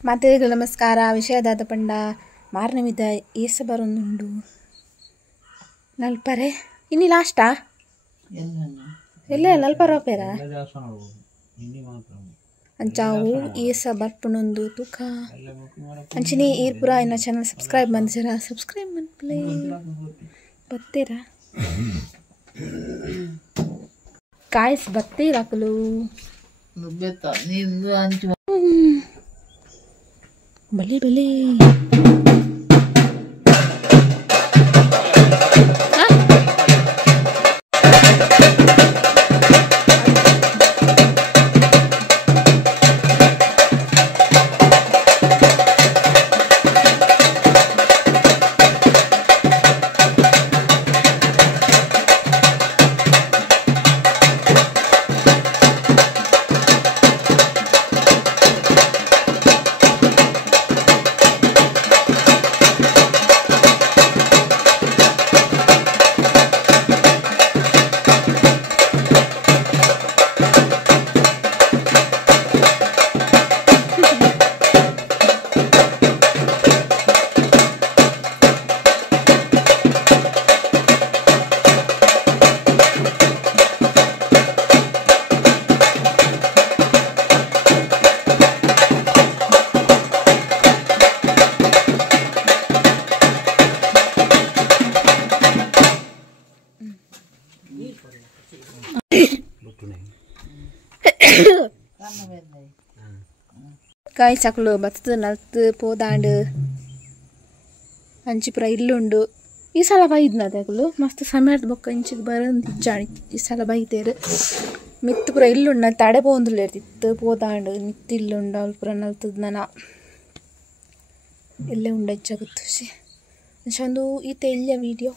ಮಾತೆಗಳು ನಮಸ್ಕಾರ. ವಿಷಯದಾದ ಪಂಡ ಮಾರ್ನಮಿದ ಯesa ಬರೊಂದುಂಡು ನಲ್ಪರೆ ಇನ್ನಿ ಲಾಸ್ಟಾ ಎಲ್ಲ ನಲ್ಪರ ಪೇರ ಅಂಚಾವು yesa ಬರ್ಪುನೊಂದು ತೂಕ ಅಂಚಿನಿ ಈರ್ ಪುರ ಇನ್ನ ಚಾನಲ್ ಸಬ್ಸ್ಕ್ರೈಬ್ ಮಂದಿರ ಸಬ್ಸ್ಕ್ರೈಬ್ ಮನ್ಪ್ಲೇ ಬತ್ತೀರಾ ಕಾಯ್ಸ್ ಬತ್ತೀರಾಕಲು ಬಲಿ ಬಲಿ ಕಾಯಿ ಚಕ್ಲು ಬತ್ತದ ನಲ್ತು ಪೋದಾಂಡು ಅಂಚಿ ಪುರ ಇಲ್ಲುಂಡು ಈ ಸಲ ಬೈದ್ನ ತಗಲು ಮಸ್ತ್ ಸಮಯದ ಬೊಕ್ಕ ಇಂಚಿಗೆ ಬರಂದು ಜಾಣಿ ಈ ಸಲ ಬೈತೇರು ಮಿತ್ತು ಪುರ ಇಲ್ಲುಂಡು ನಾನು ತಡೆ ಪೋಂದುಲ್ಲ ಇರ್ತಿತ್ತು ಪೋದಾಂಡು ಮಿತ್ತು ಇಲ್ಲುಂಡು ಅವ್ಳು ಪುರ ನಲ್ತದ ನಾನು ಎಲ್ಲೇ ಉಂಡು ಹೆಚ್ಚಾಗುತ್ತು ಚಂದು ಈತ ಇಲ್ಲೇ ವೀಡಿಯೋ